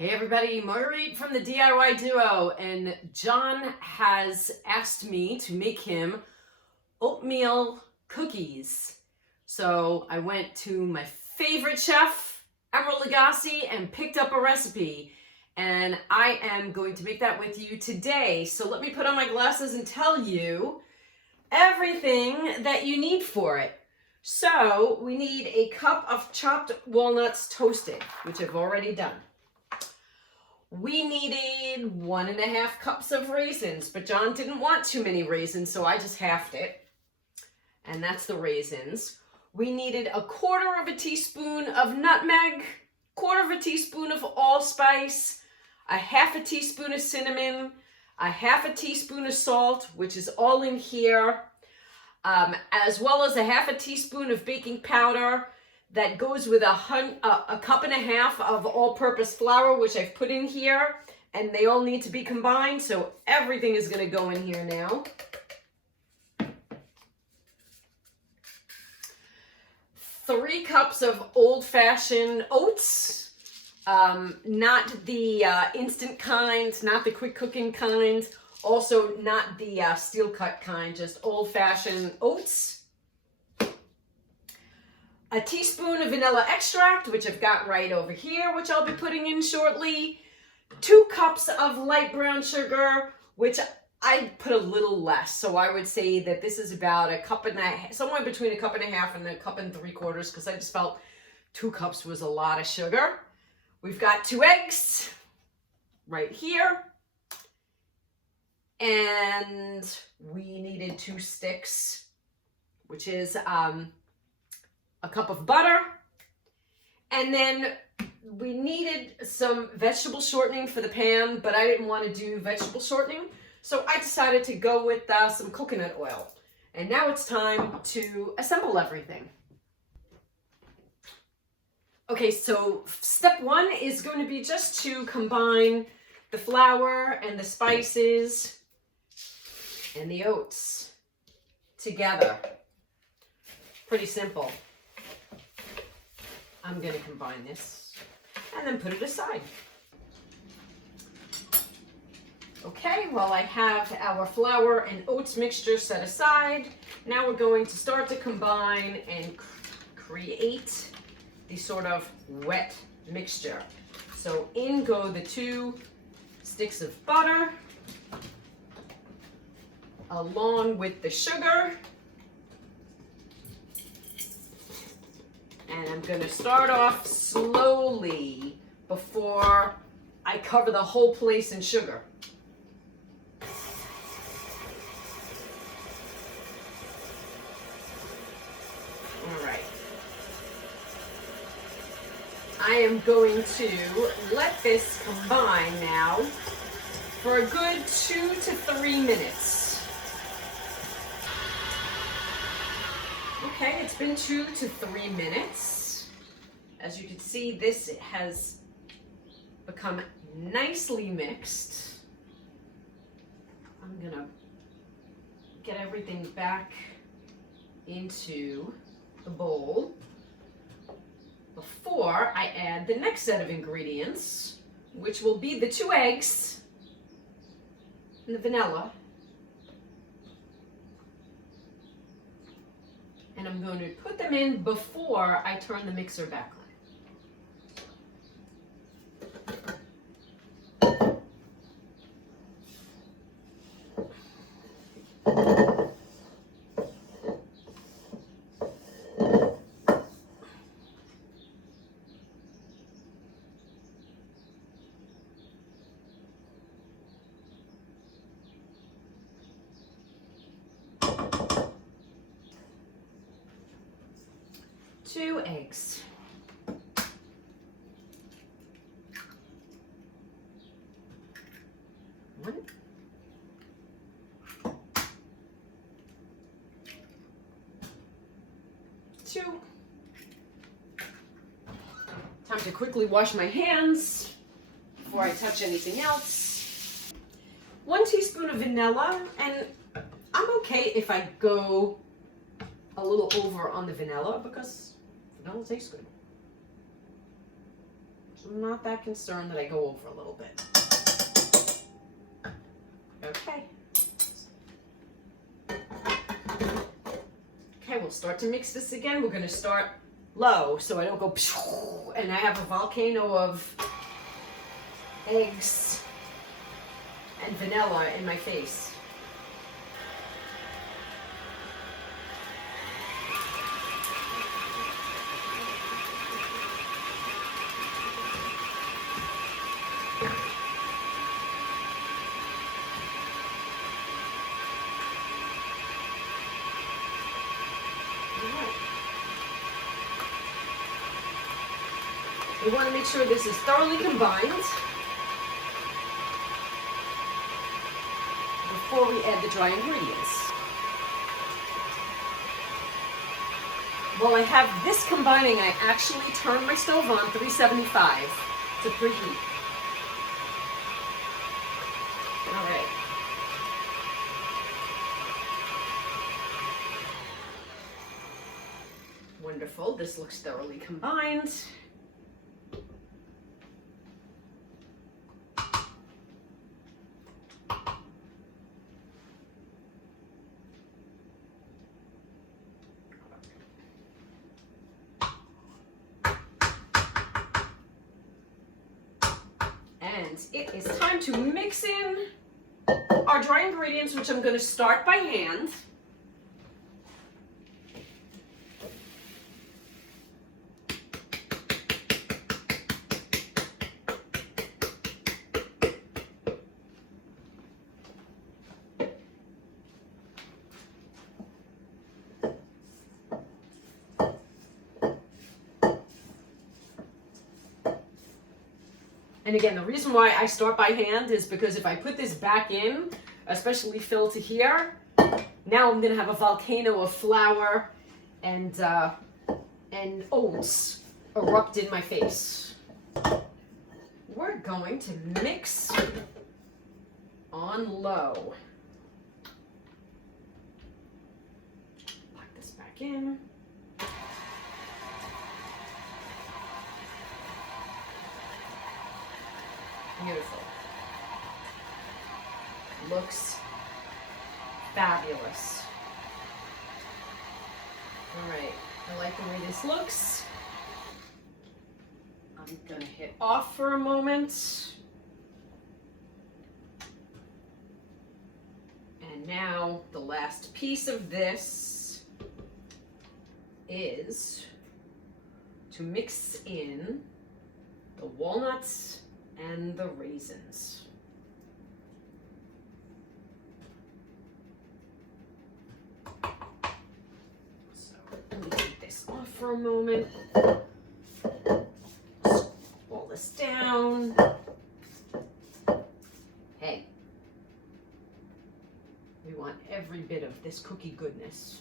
Hey everybody, Marguerite from the DIY Duo, and John has asked me to make him oatmeal cookies. So I went to my favorite chef, Emeril, and picked up a recipe, and I am going to make that with you today. So let me put on my glasses and tell you everything that you need for it. So we need a cup of chopped walnuts toasted, which I've already done. We needed 1.5 cups of raisins, but John didn't want too many raisins, so I just halved it. And that's the raisins. We needed 1/4 teaspoon of nutmeg, 1/4 teaspoon of allspice, 1/2 teaspoon of cinnamon, 1/2 teaspoon of salt, which is all in here, as well as 1/2 teaspoon of baking powder. That goes with a cup and a half of all-purpose flour, which I've put in here, and they all need to be combined, so everything is going to go in here now. 3 cups of old-fashioned oats, not the instant kind, not the quick cooking kind, also not the steel cut kind, just old-fashioned oats. 1 teaspoon of vanilla extract, which I've got right over here, which I'll be putting in shortly. 2 cups of light brown sugar, which I put a little less. So I would say that this is about 1.5 cups, somewhere between 1.5 cups and 1 3/4 cups, because I just felt 2 cups was a lot of sugar. We've got 2 eggs right here. And we needed 2 sticks, which is a cup of butter, and then we needed some vegetable shortening for the pan, but I didn't want to do vegetable shortening, so I decided to go with some coconut oil. And now it's time to assemble everything. Okay, so step 1 is going to be just to combine the flour and the spices and the oats together. Pretty simple. I'm going to combine this and then put it aside. Okay, well, I have our flour and oats mixture set aside. Now we're going to start to combine and create the sort of wet mixture. So in go the 2 sticks of butter along with the sugar. And I'm going to start off slowly before I cover the whole place in sugar. All right. I am going to let this combine now for a good 2 to 3 minutes. Okay, it's been 2 to 3 minutes. As you can see, this has become nicely mixed. I'm gonna get everything back into the bowl before I add the next set of ingredients, which will be the 2 eggs and the vanilla. And I'm going to put them in before I turn the mixer back on. Two eggs. One. 2. Time to quickly wash my hands before I touch anything else. 1 teaspoon of vanilla, and I'm okay if I go a little over on the vanilla because vanilla tastes good. So I'm not that concerned that I go over a little bit. Okay. Okay, we'll start to mix this again. We're gonna start low so I don't go and I have a volcano of eggs and vanilla in my face. We want to make sure this is thoroughly combined before we add the dry ingredients. While I have this combining, I actually turn my stove on 375 to preheat. All right. Wonderful. This looks thoroughly combined. And it is time to mix in our dry ingredients, which I'm going to start by hand. And again, the reason why I start by hand is because if I put this back in, especially filled to here, now I'm gonna have a volcano of flour and oats erupt in my face. We're going to mix on low. Lock this back in. Beautiful. Looks fabulous. All right, I like the way this looks. I'm gonna hit off for a moment. And now the last piece of this is to mix in the walnuts and the raisins. So let me take this off for a moment. Roll this down. Hey, we want every bit of this cookie goodness.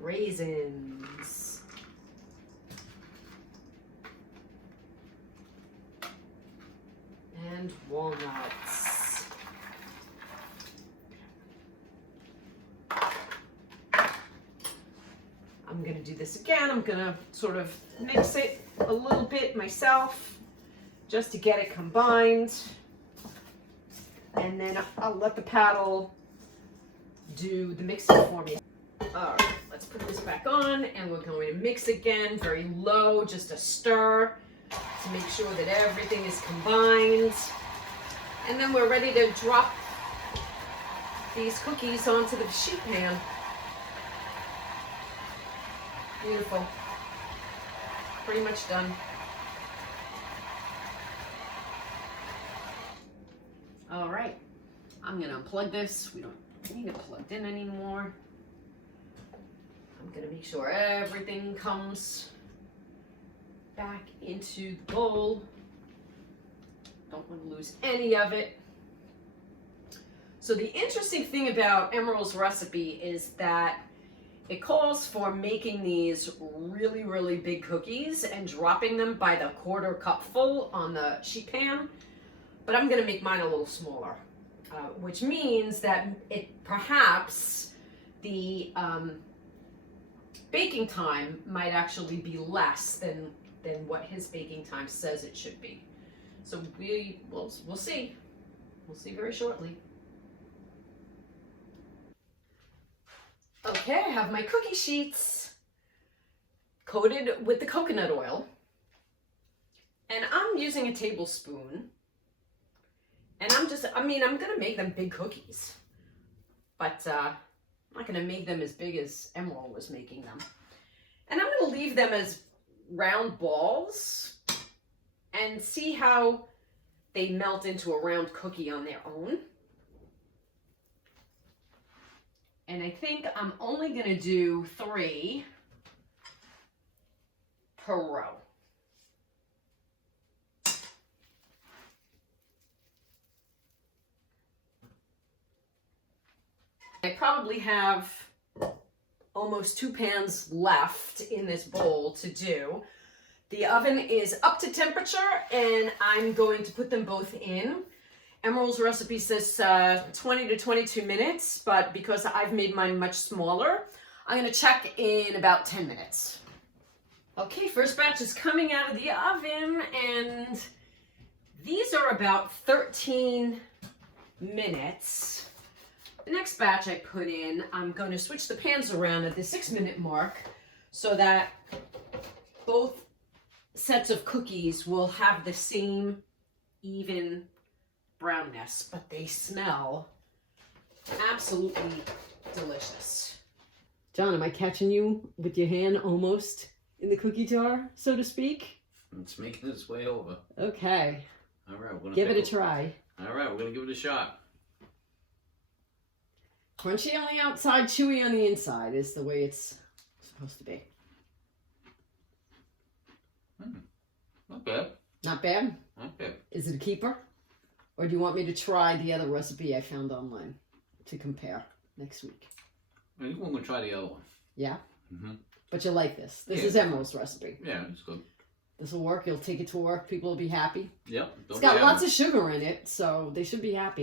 Raisins. And walnuts. I'm going to do this again. I'm going to sort of mix it a little bit myself just to get it combined. And then I'll let the paddle do the mixing for me. All right, let's put this back on and we're going to mix again, very low, just a stir to make sure that everything is combined. And then we're ready to drop these cookies onto the sheet pan. Beautiful. Pretty much done. All right, I'm gonna unplug this. We don't need it plugged in anymore. I'm gonna make sure everything comes back into the bowl. Don't want to lose any of it. So the interesting thing about Emeril's recipe is that it calls for making these really big cookies and dropping them by the quarter cup full on the sheet pan. but I'm gonna make mine a little smaller, which means that perhaps the baking time might actually be less than what his baking time says it should be. So we'll see. We'll see very shortly. Okay, I have my cookie sheets coated with the coconut oil. And I'm using a tablespoon. And I'm gonna make them big cookies. But I'm not gonna make them as big as Emeril was making them. And I'm gonna leave them as round balls and see how they melt into a round cookie on their own. And I think I'm only gonna do 3 per row. I probably have almost 2 pans left in this bowl to do. The oven is up to temperature and I'm going to put them both in. Emeril's recipe says 20 to 22 minutes, but because I've made mine much smaller, I'm gonna check in about 10 minutes. Okay, first batch is coming out of the oven and these are about 13 minutes. The next batch I put in, I'm going to switch the pans around at the 6-minute mark so that both sets of cookies will have the same even brownness, but they smell absolutely delicious. John, am I catching you with your hand almost in the cookie jar, so to speak? It's making its way over. Okay. All right, we're gonna give it a try. All right, we're gonna give it a shot. Crunchy on the outside, chewy on the inside is the way it's supposed to be. Not bad. Not bad? Not bad. Is it a keeper? Or do you want me to try the other recipe I found online to compare next week? I think we're gonna try the other one. Yeah? Mm-hmm. But you like this. This Yeah. is Emeril's recipe. Yeah, it's good. This will work. You'll take it to work. People will be happy. Yep. It's got lots of sugar in it, so they should be happy.